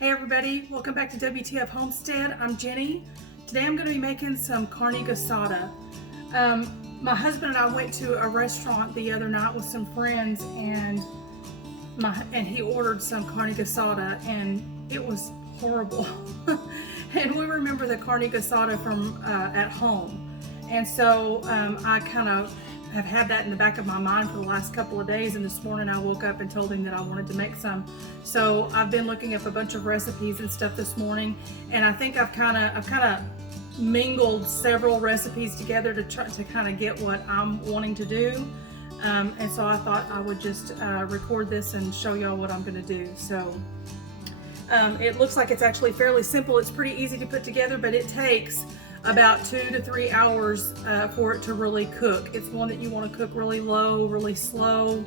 Hey everybody, welcome back to WTF Homestead. I'm Jenny. Today I'm going to be making some carne guisada. My husband and I went to a restaurant the other night with some friends, and he ordered some carne guisada, and it was horrible. And we remember the carne guisada from at home, and so I kind of have had that in the back of my mind for the last couple of days, and this morning I woke up and told him that I wanted to make some. So I've been looking up a bunch of recipes and stuff this morning, and I think I've kind of mingled several recipes together to try to kind of get what I'm wanting to do. And so I thought I would just record this and show y'all what I'm going to do. So it looks like it's actually fairly simple. It's pretty easy to put together, but it takes about 2 to 3 hours for it to really cook. It's one that you want to cook really low, really slow.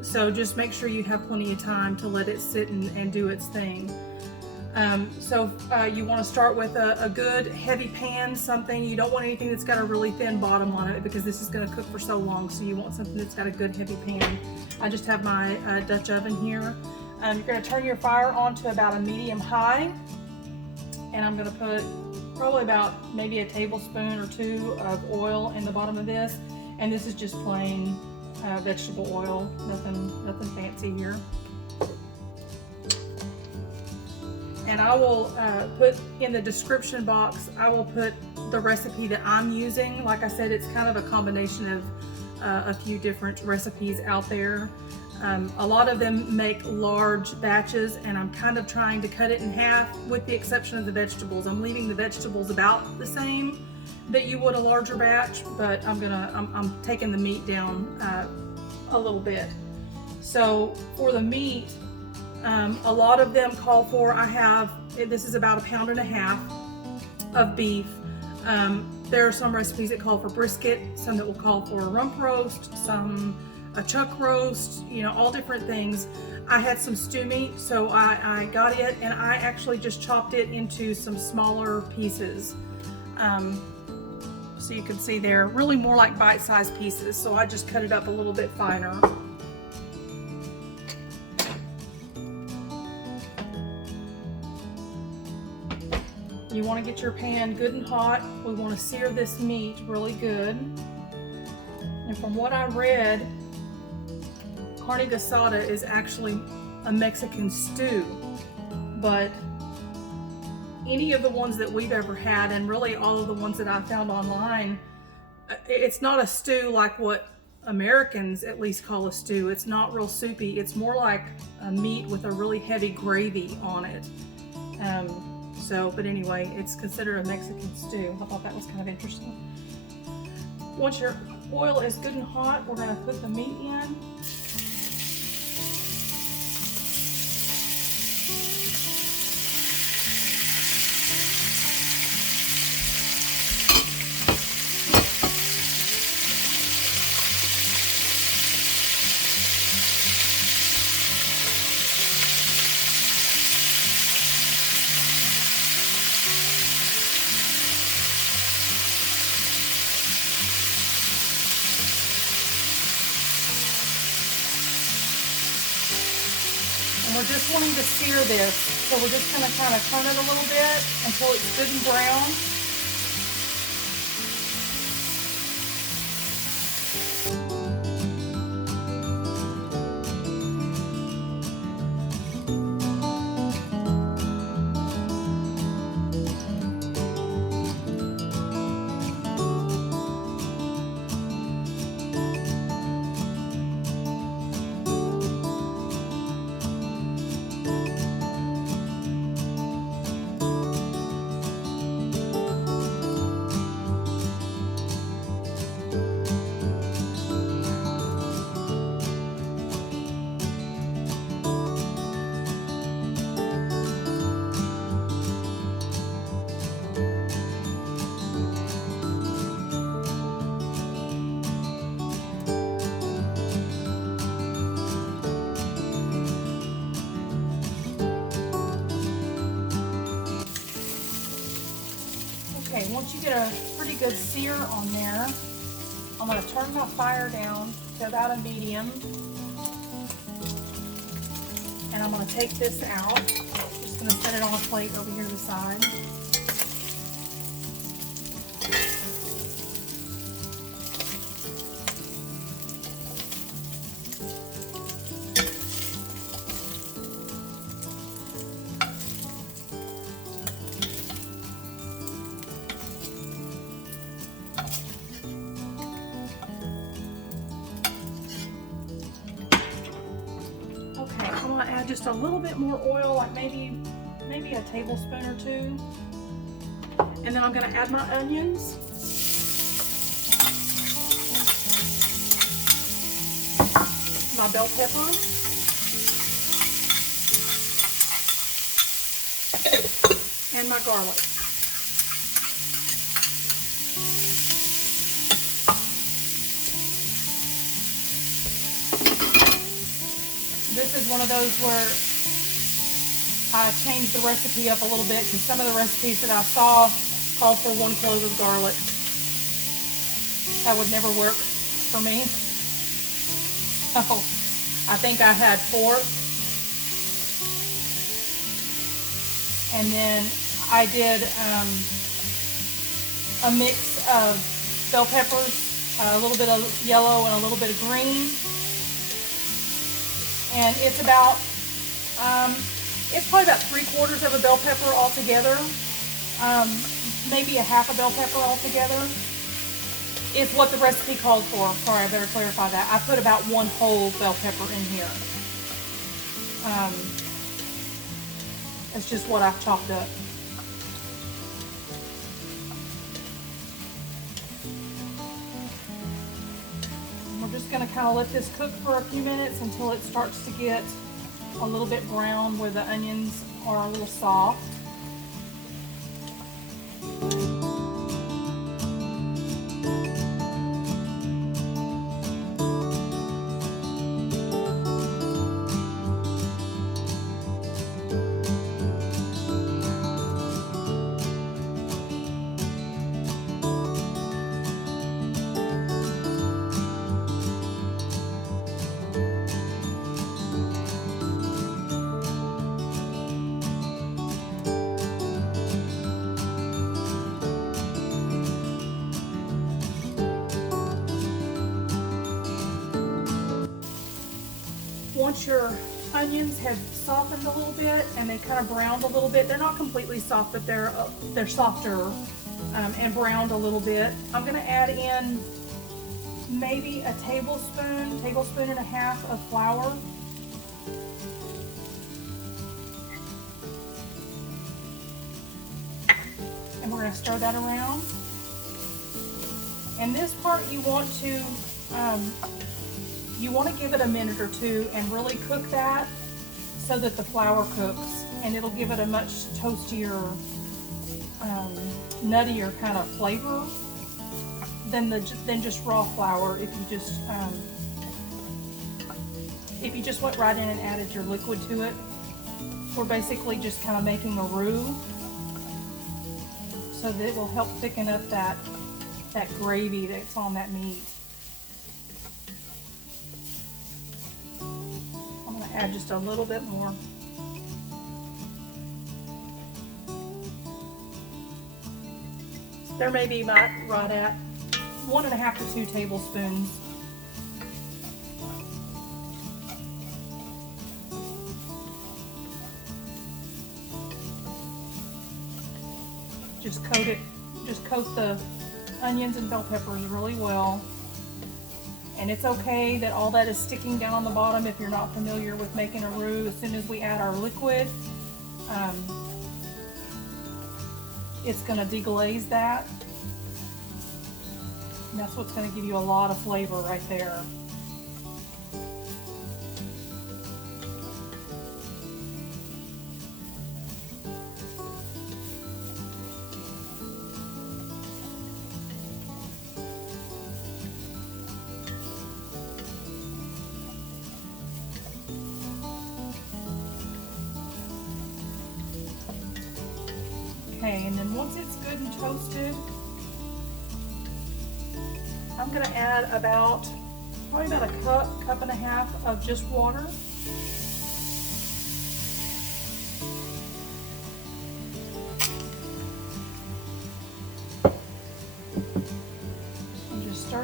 So just make sure you have plenty of time to let it sit and do its thing. You want to start with a good heavy pan, something. You don't want anything that's got a really thin bottom on it because this is going to cook for so long. So you want something that's got a good heavy pan. I just have my Dutch oven here. You're going to turn your fire on to about a medium high, and I'm going to put probably about maybe a tablespoon or 2 of oil in the bottom of this, and this is just plain vegetable oil, nothing fancy here. And I will put in the description box, I will put the recipe that I'm using. Like I said, it's kind of a combination of a few different recipes out there. A lot of them make large batches, and I'm kind of trying to cut it in half with the exception of the vegetables. I'm leaving the vegetables about the same that you would a larger batch, but I'm taking the meat down a little bit. So for the meat, a lot of them call for, this is about 1.5 pounds of beef. There are some recipes that call for brisket, some that will call for a rump roast, some a chuck roast, all different things. I had some stew meat, so I got it, and I actually just chopped it into some smaller pieces. So you can see they're really more like bite-sized pieces, so I just cut it up a little bit finer. You want to get your pan good and hot. We want to sear this meat really good. And from what I read, carne guisada is actually a Mexican stew, but any of the ones that we've ever had, and really all of the ones that I found online, it's not a stew like what Americans at least call a stew. It's not real soupy. It's more like a meat with a really heavy gravy on it. But anyway, it's considered a Mexican stew. I thought that was kind of interesting. Once your oil is good and hot, we're going to put the meat in. And we're just wanting to sear this, so we're just going to kind of turn it a little bit until it's good and brown. Okay, once you get a pretty good sear on there, I'm going to turn my fire down to about a medium. And And I'm going to take this out. Just going to set it on a plate over here to the side. I'm going to add just a little bit more oil, like maybe a tablespoon or two. And then I'm going to add my onions. My bell pepper. And my garlic. This is one of those where I changed the recipe up a little bit because some of the recipes that I saw called for 1 clove of garlic. That would never work for me. So I think I had 4. And then I did a mix of bell peppers, a little bit of yellow and a little bit of green. And it's about, it's probably about 3/4 of a bell pepper altogether. Maybe a half a bell pepper altogether. Is what the recipe called for. Sorry, I better clarify that. I put about 1 whole bell pepper in here. It's just what I've chopped up. We're just going to kind of let this cook for a few minutes until it starts to get a little bit brown where the onions are a little soft. Once your onions have softened a little bit and they kind of browned a little bit, they're not completely soft, but they're softer and browned a little bit. I'm going to add in maybe a tablespoon and a half of flour. And we're going to stir that around. And this part you want to give it a minute or two and really cook that so that the flour cooks, and it'll give it a much toastier, nuttier kind of flavor than just raw flour. If you just went right in and added your liquid to it, we're basically just kind of making a roux, so that it will help thicken up that gravy that's on that meat. Add just a little bit more. There may be right at 1.5 to 2 tablespoons. Just coat the onions and bell peppers really well. And it's okay that all that is sticking down on the bottom if you're not familiar with making a roux. As soon as we add our liquid, it's going to deglaze that. And that's what's going to give you a lot of flavor right there. Okay, and then once it's good and toasted, I'm going to add probably about a cup and a half of just water.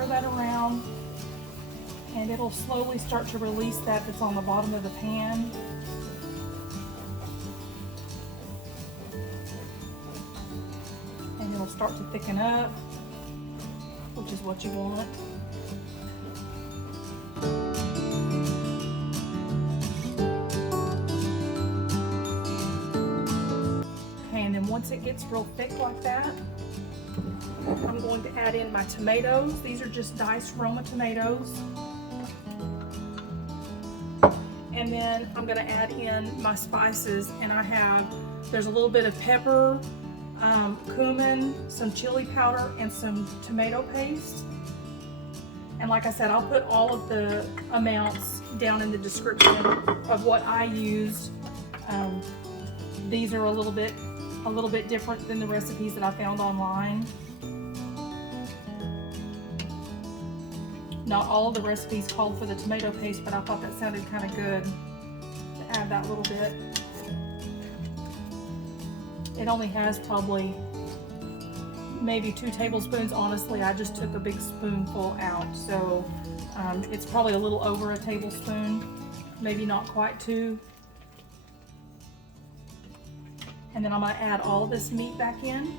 stir that around, and it'll slowly start to release that's on the bottom of the pan. And it'll start to thicken up, which is what you want. Okay, and then once it gets real thick like that, I'm going to add in my tomatoes. These are just diced Roma tomatoes. And then I'm going to add in my spices, and there's a little bit of pepper, cumin, some chili powder, and some tomato paste. And like I said, I'll put all of the amounts down in the description of what I used. These are a little bit different than the recipes that I found online. Not all of the recipes called for the tomato paste, but I thought that sounded kind of good to add that little bit. It only has probably maybe 2 tablespoons. Honestly, I just took a big spoonful out, so it's probably a little over a tablespoon, maybe not quite 2. And then I'm going to add all of this meat back in.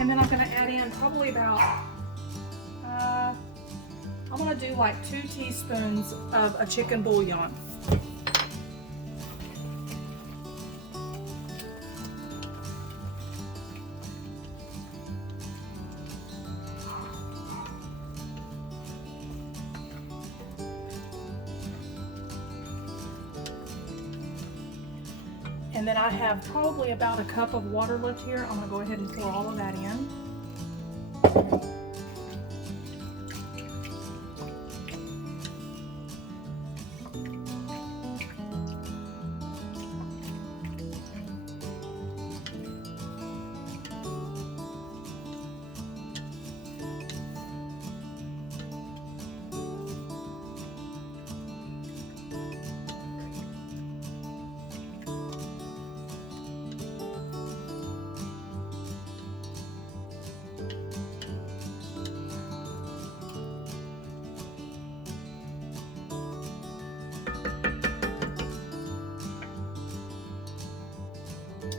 And then I'm going to add in probably about, I'm going to do like 2 teaspoons of a chicken bouillon. And then I have probably about a cup of water left here. I'm going to go ahead and pour all of that in.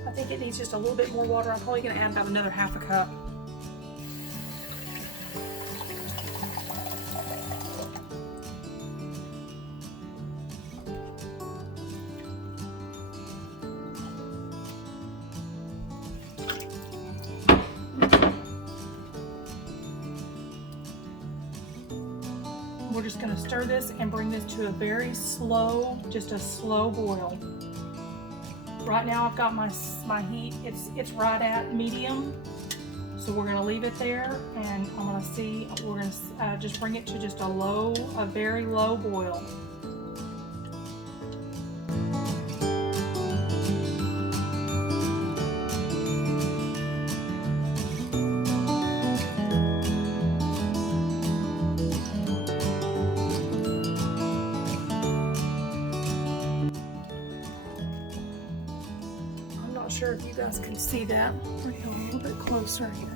I think it needs just a little bit more water. I'm probably going to add about another half a cup. We're just going to stir this and bring this to a very slow, just a slow boil. Right now I've got my heat, it's right at medium. So we're gonna leave it there, and I'm gonna see, we're gonna just bring it to just a very low boil. Not sure if you guys can see that. Bring it a little bit closer here.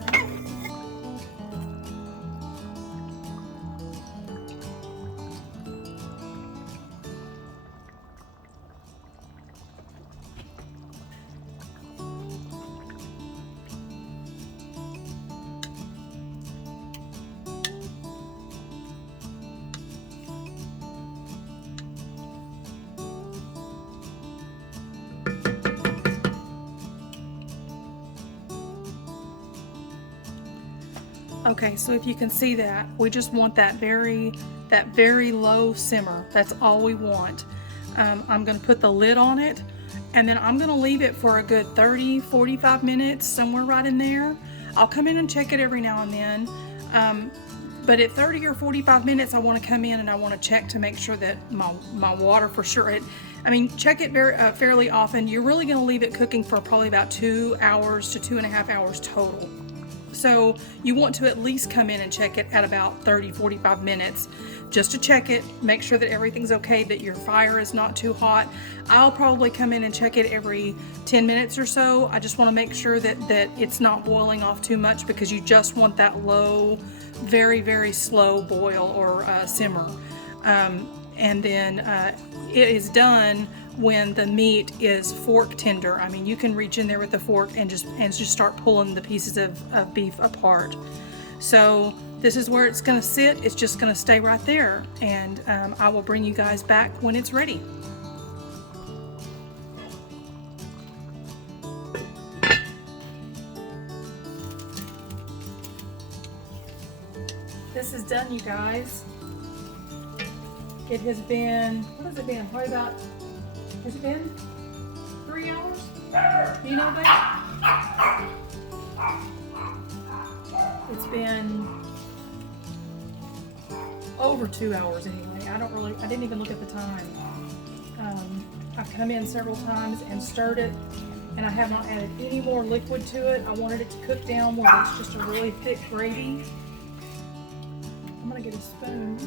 Okay, so if you can see that, we just want that very low simmer. That's all we want. I'm going to put the lid on it, and then I'm going to leave it for a good 30-45 minutes, somewhere right in there. I'll come in and check it every now and then. But at 30 or 45 minutes, I want to come in and I want to check to make sure that my water for sure. Check it fairly often. You're really going to leave it cooking for probably about 2 hours to 2.5 hours total. So you want to at least come in and check it at about 30, 45 minutes just to check it, make sure that everything's okay, that your fire is not too hot. I'll probably come in and check it every 10 minutes or so. I just want to make sure that it's not boiling off too much, because you just want that low, very, very slow boil or simmer. And then it is done when the meat is fork tender. You can reach in there with the fork and just start pulling the pieces of beef apart. So this is where it's going to sit. It's just going to stay right there, and I will bring you guys back when it's ready. This is done, you guys. It has been, what has it been? Probably about, has it been 3 hours? Do you know that? It's been over 2 hours anyway. I didn't even look at the time. I've come in several times and stirred it, and I have not added any more liquid to it. I wanted it to cook down where it's just a really thick gravy. I'm gonna get a spoon.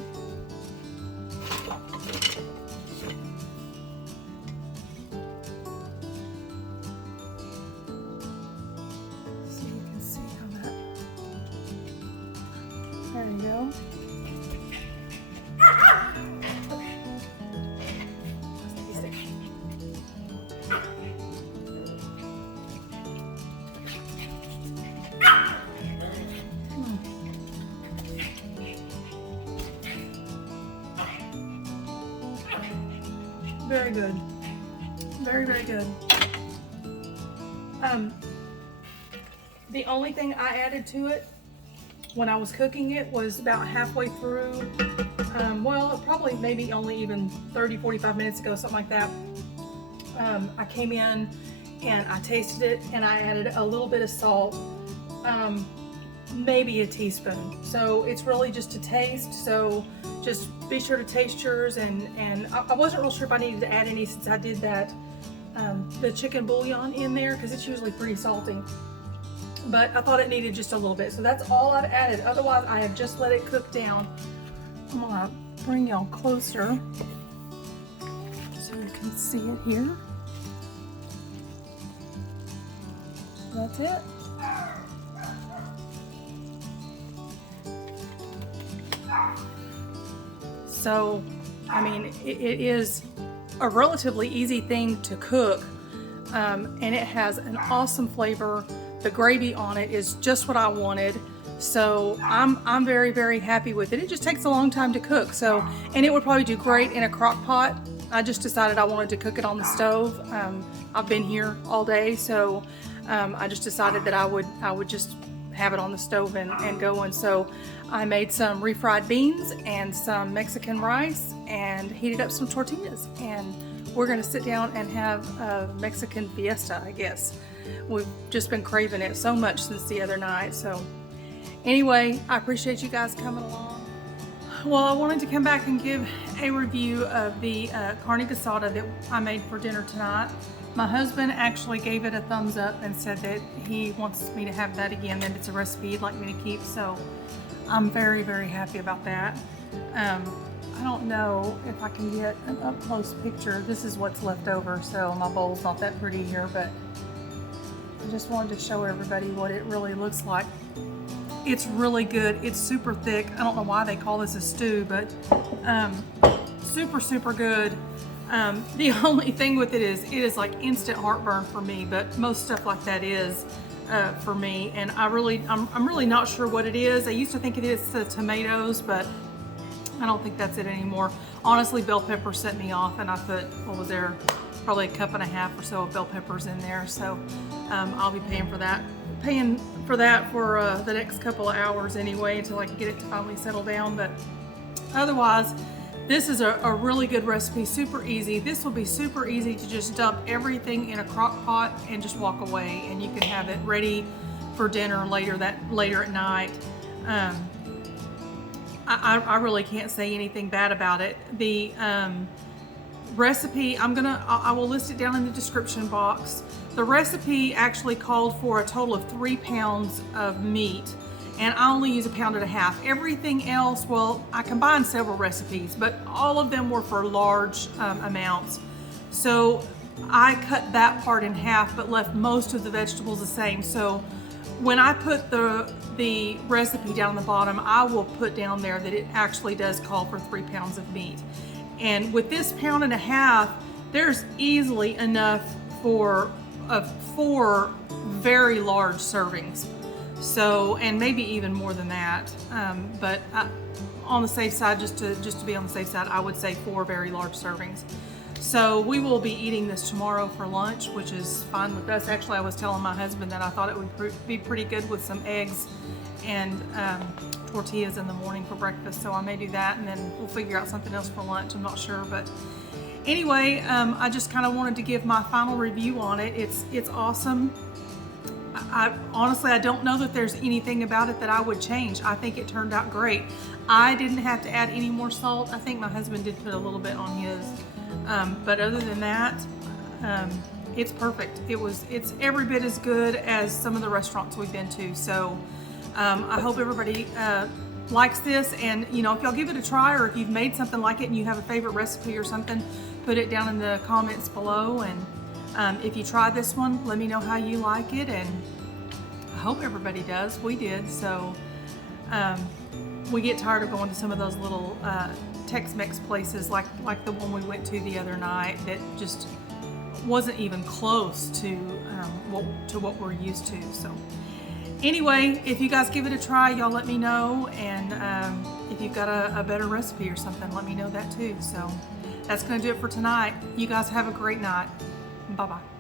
So you can see how that, there you go. Very good. Very, very good. The only thing I added to it when I was cooking it was about halfway through, well, probably maybe only even 30, 45 minutes ago, something like that. I came in and I tasted it, and I added a little bit of salt, maybe a teaspoon. So it's really just a taste. So just be sure to taste yours, and I wasn't real sure if I needed to add any, since I did that, the chicken bouillon in there, because it's usually pretty salty. But I thought it needed just a little bit. So that's all I've added. Otherwise, I have just let it cook down. I'm gonna bring y'all closer so you can see it here. That's it. So, it is a relatively easy thing to cook, and it has an awesome flavor. The gravy on it is just what I wanted. So I'm very, very happy with it. It just takes a long time to cook. So, and it would probably do great in a crock pot. I just decided I wanted to cook it on the stove. I've been here all day, so I just decided that I would just have it on the stove and going. So I made some refried beans and some Mexican rice and heated up some tortillas, and we're gonna sit down and have a Mexican fiesta, I guess. We've just been craving it so much since the other night. So anyway, I appreciate you guys coming along. Well, I wanted to come back and give a review of the Carne Guisada that I made for dinner tonight. My husband actually gave it a thumbs up and said that he wants me to have that again, that it's a recipe he'd like me to keep. So I'm very, very happy about that. I don't know if I can get an up close picture. This is what's left over, so my bowl's not that pretty here, but I just wanted to show everybody what it really looks like. It's really good. It's super thick. I don't know why they call this a stew, but super, super good. The only thing with it is like instant heartburn for me, but most stuff like that is for me. And I'm really not sure what it is. I used to think it is the tomatoes, but I don't think that's it anymore. Honestly, bell pepper set me off, and I put, what was there, probably 1.5 cups or so of bell peppers in there. So I'll be paying for that for the next couple of hours anyway, until I can get it to finally settle down. But otherwise, this is a really good recipe, super easy. This will be super easy to just dump everything in a crock pot and just walk away, and you can have it ready for dinner later at night. I really can't say anything bad about it. The recipe, I will list it down in the description box. The recipe actually called for a total of 3 pounds of meat, and I only use 1.5 pounds. Everything else, well, I combined several recipes, but all of them were for large amounts. So I cut that part in half, but left most of the vegetables the same. So when I put the recipe down the bottom, I will put down there that it actually does call for 3 pounds of meat. And with this 1.5 pounds, there's easily enough for 4 very large servings. So, and maybe even more than that. But on the safe side, just to be on the safe side, I would say 4 very large servings. So we will be eating this tomorrow for lunch, which is fine with us. Actually, I was telling my husband that I thought it would be pretty good with some eggs and tortillas in the morning for breakfast. So I may do that, and then we'll figure out something else for lunch. I'm not sure, but anyway, I just kind of wanted to give my final review on it. It's awesome. Honestly, I don't know that there's anything about it that I would change. I think it turned out great. I didn't have to add any more salt. I think my husband did put a little bit on his. But other than that, it's perfect. It's every bit as good as some of the restaurants we've been to. So I hope everybody likes this, and if y'all give it a try, or if you've made something like it and you have a favorite recipe or something, put it down in the comments below. And if you try this one, let me know how you like it, and I hope everybody does. We did. So we get tired of going to some of those little Tex-Mex places like the one we went to the other night that just wasn't even close to what we're used to. So anyway, if you guys give it a try, y'all let me know, and if you've got a better recipe or something, let me know that too. So that's gonna do it for tonight. You guys have a great night. Bye-bye.